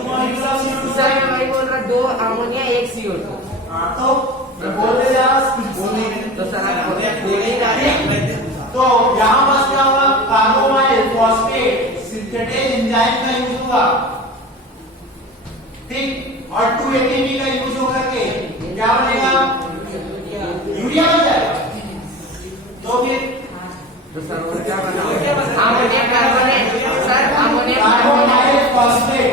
molecule of CO2. सर मैं वही बोल रहा, 2 अमोनिया 1 CO2। हाँ तो मैं बोल दे यार, कुछ बोल नहीं रहे। तो सर आप तो यहाँ बस क्या होगा, कार्बोमाइल फॉस्फेट सिंथेटेज एंजाइम का यूज होगा, ठीक, और 2 ATP का यूज होकर के क्या बनेगा, यूरिया बन जाएगा। तो फिर तो सर और क्या बना, ammonia carbonate, sir ammonia carbamoyl phosphate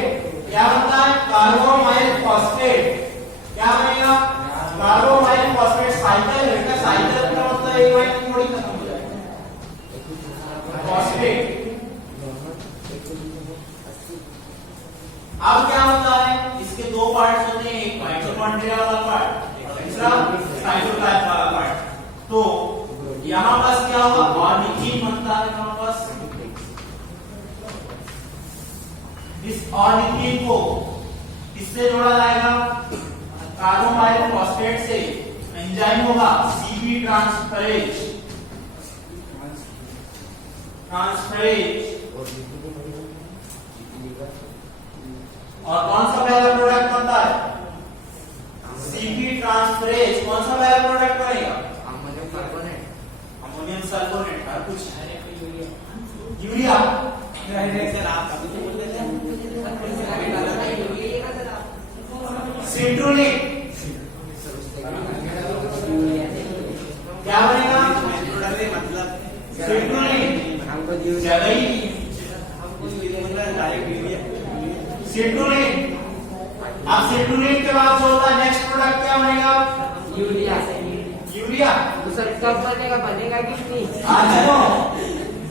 क्या बनता है, कार्बोमाइल फॉस्फेट क्या बनेगा, कार्बोमाइल फॉस्फेट साइकिल है, साइकिल का मतलब एक बार थोड़ी खत्म हो जाएगा। फॉस्फेट अब क्या होता है, इसके 2 पार्ट्स होते हैं, एक माइटोकॉन्ड्रिया वाला पार्ट, दूसरा साइटोप्लाज्म वाला पार्ट। तो यहाँ पास क्या होगा, ऑर्निथीन बनता है यहाँ पास। इस ऑर्निथीन को किससे जोड़ा जाएगा, कार्बोमाइल फॉस्फेट से। एंजाइम होगा CP ट्रांसफरेज, और कौन सा पहला प्रोडक्ट बनता है, CP ट्रांसफरेज। कौन सा पहला प्रोडक्ट बनेगा, अमोनियम कार्बोनेट, अमोनियम सल्फोनेट। और कुछ यूरिया, सर आप अभी तो बोल रहे थे सिट्रुलिन क्या बनेगा, मतलब सिट्रुलिन हमको जगह ही डायरेक्ट यूरिया सिट्रुलिन। अब सिट्रुलिन के बाद जो होता है नेक्स्ट प्रोडक्ट क्या बनेगा, यूरिया। यूरिया। तो सर कब बनेगा कि नहीं? आज नो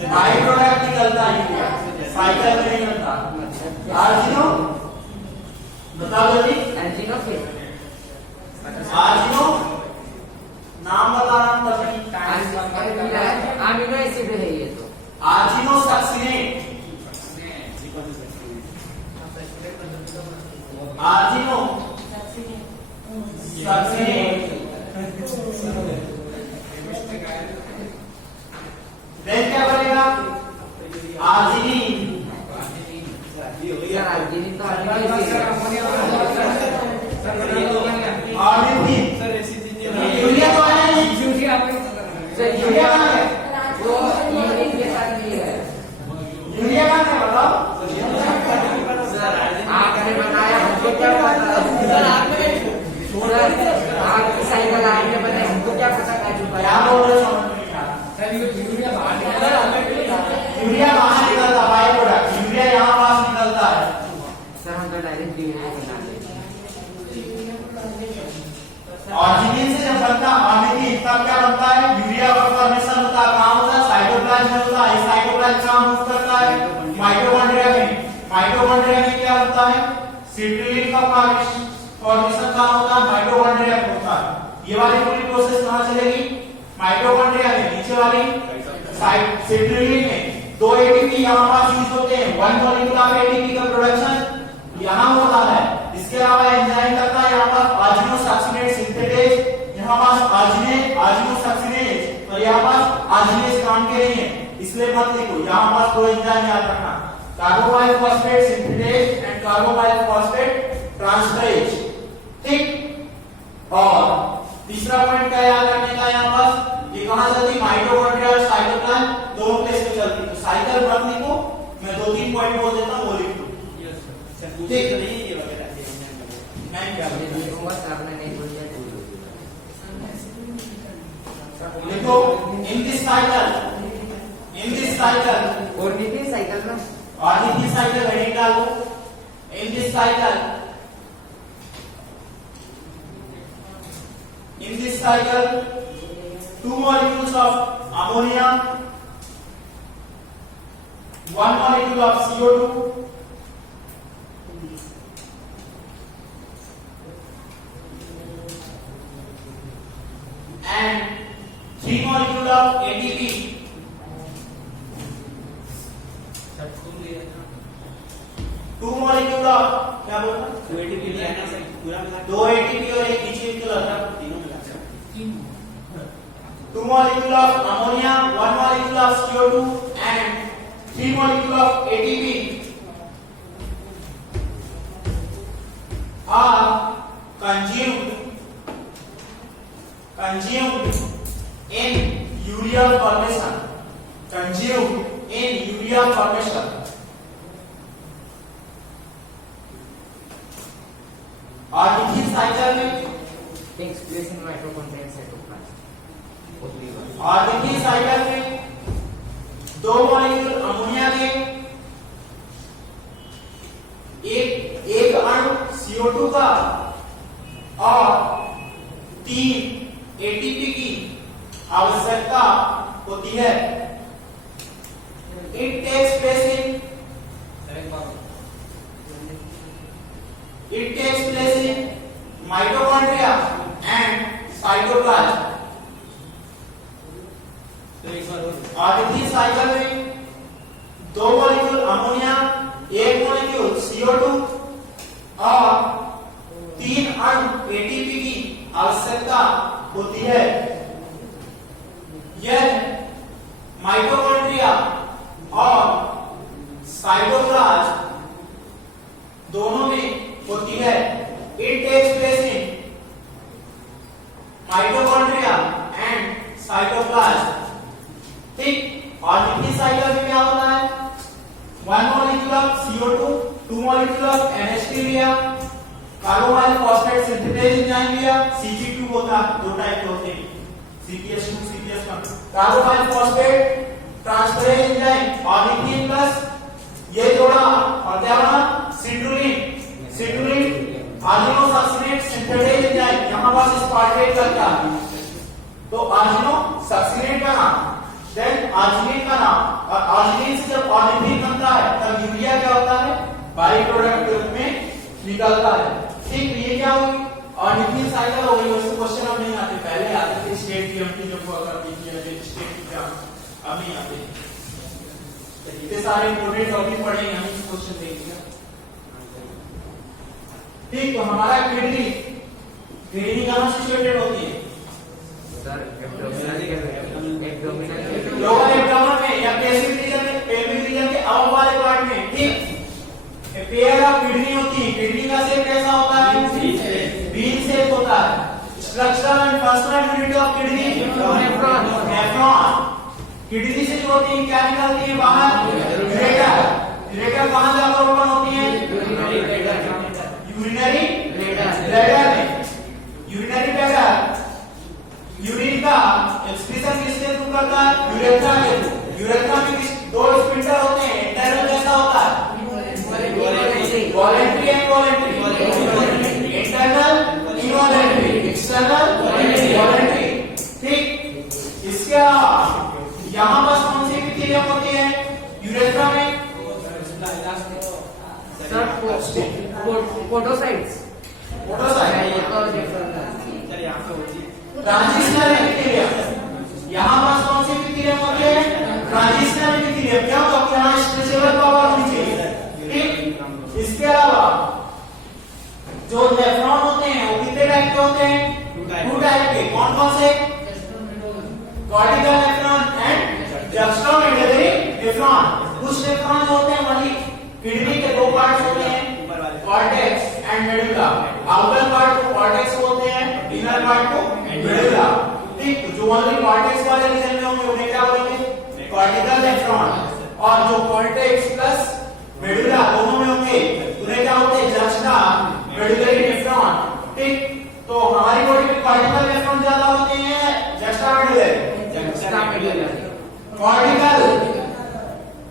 बाई प्रोडक्ट निकलता है यूरिया, साइकिल में नहीं बनता। आर्जिनो बताओ जल्दी, एल्जिनो फिर आर्जिनो नाम बताना तभी। अमीनो एसिड है ये तो। आर्जिनो सक्सिनेट, आर्जिनो सक्सिनेट। देन क्या बनेगा, आर्जिनिन। सर अर्जिनिन तो अमीनो एसिड ऑर्निथिन, सर रेसिड यूरिया तो है नहीं, सर यूरिया कहाँ है, वो यूरिन के साथ नहीं है। यूरिया कहाँ है बताओ। आपने बनाया, हमको क्या पता। सर आपकी साइकिल आपने बनाई, हमको क्या पता क्या बोल रहे हो, समझ में नहीं आ रहा। यूरिया बाहर निकलता, बाई प्रोडक्ट, यूरिया यहाँ पास निकलता है। सर हम तो डायरेक्ट यूरिया बना लेते ऑर्जिनिन से जब बनता है ऑर्निथिन, तब क्या बनता है, यूरिया का फॉर्मेशन होता है। कहाँ होता है, साइटोप्लाज्म में होता है। साइटोप्लाज्म कहाँ मूव करता है, माइटोकॉन्ड्रिया में। माइटोकॉन्ड्रिया में क्या होता है, सिट्रुलिन का फॉर्मेशन कहाँ होता है, माइटोकॉन्ड्रिया में होता है। ये वाली पूरी प्रोसेस कहाँ चलेगी, माइटोकॉन्ड्रिया में। नीचे वाली साइट सिट्रुलिन में 2 ATP यहाँ पास यूज होते हैं। 1 मॉलिक्यूल ऑफ ATP का प्रोडक्शन यहाँ होता है। इसके अलावा एंजाइम करता है यहाँ पास आर्जिनो सक्सिनेट सिंथेटेज, यहाँ पास आर्जिनो सक्सिनेज, और यहाँ पास आर्जिनेज काम के नहीं है, इसलिए मत लिखो। यहाँ पास 2 एंजाइम याद रखना, carbamoyl phosphate synthetase and carbamoyl phosphate transferase, ठीक। और तीसरा पॉइंट क्या याद रखने का, यहाँ पास ये कहाँ चलती, माइटोकॉन्ड्रिया और साइटोप्लाज्म दोनों प्लेस पे चलती। तो साइकिल मत लिखो, मैं 2-3 पॉइंट बोल देता हूँ, वो लिख लो। ठीक नहीं ये वगैरह मैं क्या हैं। सर आपने नहीं बोलिए देखो, इन दिस साइकिल और कितनी साइकिल में ऑर्निथिन साइकिल हेडिंग डालो। In this cycle 2 molecules of ammonia, 1 molecule of CO2, and 3 molecule of ATP. 2 molecule molecule of क्या बोलना 2 ATP लिया ना सर पूरा मिला 2 ATP और एक इच व्हीकल तीनों मिला 2 molecule of ammonia, 1 molecule of CO2 and 3 molecule of ATP are consumed in urea formation. Consumed in urea formation. और इस साइकिल में takes place in mitochondrial cytoplasm. और देखिए साइकिल में 2 मॉलिक्यूल अमोनिया के एक अणु CO2 का और 3 ATP की आवश्यकता होती है. It takes place in mitochondria and cytoplasm. तो एक बार और और इसी साइकिल में 2 मॉलिक्यूल अमोनिया, 1 मॉलिक्यूल CO2 और 3 अणु ATP की आवश्यकता होती है. यह माइटोकॉन्ड्रिया और साइटोप्लाज्म दोनों में होती है. It takes place in mitochondria and cytoplasm. ठीक. और न्यूक्लियस साइकिल में क्या होता है 1 molecule of CO2, 2 molecule of NH3 लिया, कार्बोनाइल फॉस्फेट सिंथेसेस एंजाइम लिया, Cg2 होता है. 2 टाइप के होते हैं CPS2 CPS1. Carbonyl phosphate transferase enzyme और न्यूक्लियस प्लस ये जोड़ा और क्या बना सिट्रुलिन आर्जिनोसक्सिनेट सिंथेसेस एंजाइम. यहां पास स्पार्टेट करता है तो आर्जिनोसक्सिनेट का नाम, देन आर्जिनिन का नाम, और आर्जिनिन से जब ऑर्गेनिक बनता है तब यूरिया क्या होता है बाई प्रोडक्ट के रूप में निकलता है. ठीक. ये क्या हुई और न्यूक्लियस साइकिल हो गई. वैसे क्वेश्चन अब नहीं आते, पहले आते थे स्टेट टीएमटी जब हुआ करती थी स्टेट एग्जाम, अब नहीं आते. इतने सारे इंपोर्टेंट टॉपिक पढ़ेंगे हम इस क्वेश्चन देखेंगे. ठीक. तो हमारा किडनी कहां सिचुएटेड होती है सर एब्डोमिनल लोअर एब्डोमेन में या पेल्विक रीजन में, पेल्विक रीजन के अबव वाले पार्ट में. ठीक. ए पेयर ऑफ किडनी होती है. किडनी का शेप कैसा होता है बीन शेप होता है. Structural and functional unit of kidney nephron. Kidney से जो होती है क्या निकलती है बाहर यूरेटर. यूरेटर कहां जाकर ओपन होती है यूरिनरी ब्लैडर में. यूरिनरी ब्लैडर यूरिन का एक्सक्रीशन किसके थ्रू करता है यूरेथ्रा के थ्रू. यूरेथ्रा में दो स्पिंडल होते हैं. इंटरनल कैसा होता है voluntary and voluntary. Internal involuntary, external voluntary. ठीक. इसके अलावा यहां पर कौन सी एपिथेलियम होती है यूरेथ्रा में सर पोडोसाइट्स. सर यहाँ पे होती है ट्रांजिशनल एपिथेलियम. यहां पर कौन सी एपिथेलियम होती है ट्रांजिशनल एपिथेलियम. क्या होता है यहां स्ट्रेचेबल पावर होनी चाहिए. ठीक. इसके अलावा जो नेफ्रॉन होते हैं वो कितने टाइप के होते हैं 2 टाइप के. कौन कौन से कॉर्टिकल नेफ्रॉन एंड जस्ट्रोमेडुलरी नेफ्रॉन. कुछ नेफ्रॉन जो होते हैं वही किडनी के 2 पार्ट्स होते हैं cortex and medulla. Outer part को कॉर्टेक्स बोलते हैं, इनर पार्ट को मेडुला. ठीक. जो ओनली कॉर्टेक्स वाले रीजन में होंगे उन्हें क्या बोलेंगे कॉर्टिकल नेफ्रॉन. और जो कॉर्टेक्स प्लस मेडुला दोनों में होंगे उन्हें क्या होते हैं जस्टा मेडुलरी नेफ्रॉन. ठीक. तो हमारी बॉडी में कॉर्टिकल नेफ्रॉन ज्यादा होते हैं जस्टा मेडुलरी कॉर्टिकल.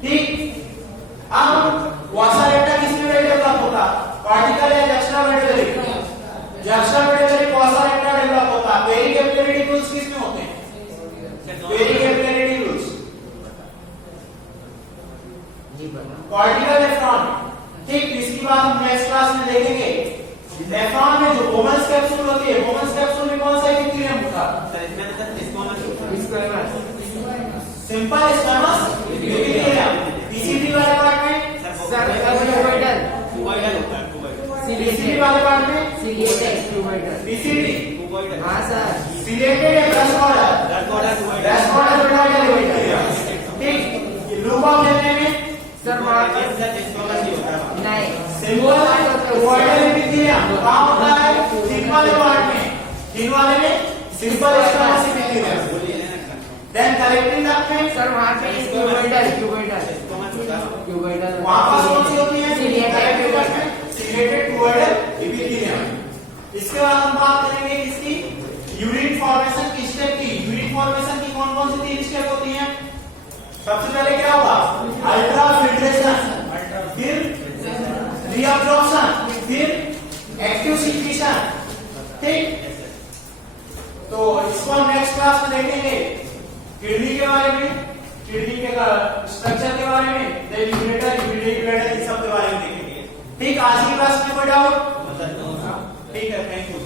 ठीक. अब वासारेक्टा किसमें डेवलप होता कॉर्टिकल या juxtamedullary. Juxtamedullary vasa recta develop होता. पेरी कैपिलरी टिश्यूज किसमें होते हैं pericapillary tissues. Cortical nephron. ठीक. इसकी बात हम नेक्स्ट क्लास में देखेंगे. नेफ्रॉन में जो बोमन्स कैप्सूल होती है, बोमन्स कैप्सूल में कौन सा एपिथेलियम होता है सर इसमें तो सिंपल स्क्वामस एपिथेलियम. पीसीबी वाले पार्ट में सर क्यूबोइडल कुबॉइडल होता है कुबॉइडल बीसीडी वाले पार्ट में सिलिएटेड क्यूबॉइडल। बीसीडी कुबॉइडल हाँ सर। सिलेक्टेड है plus order that order plus order ठीक लूप ऑफ लेने में सर वहाँ पे होता है नहीं सिंपल ऑर्डर में दिया कहाँ होता है सिंपल पार्ट में तीन वाले में सिंपल एक्सप्रेशन बोलिए ना देन कलेक्टिंग डॉक्यूमेंट सर वहाँ पे क्यूबॉइडल वहां पर कौन सी होती है सिलिएटेड सिलेक्टेड क्यूबॉइडल इपिथेलियम। इसके बाद हम बात करेंगे इसकी यूनिट फॉर्मेशन की स्टेप की। यूनिट फॉर्मेशन की कौन कौन सी 3 स्टेप होती हैं? सबसे पहले क्या होगा अल्ट्रा फिल्ट्रेशन, फिर रीअब्जॉर्प्शन, फिर एक्टिव सीक्रेशन। ठीक, तो इसको हम नेक्स्ट क्लास में देखेंगे किडनी के बारे में, किडनी के स्ट्रक्चर के बारे में, देन यूरेटर, यूरिनरी ब्लैडर, इन सब के बारे में देखेंगे। ठीक, आज की क्लास में कोई डाउट? ठीक है, थैंक यू।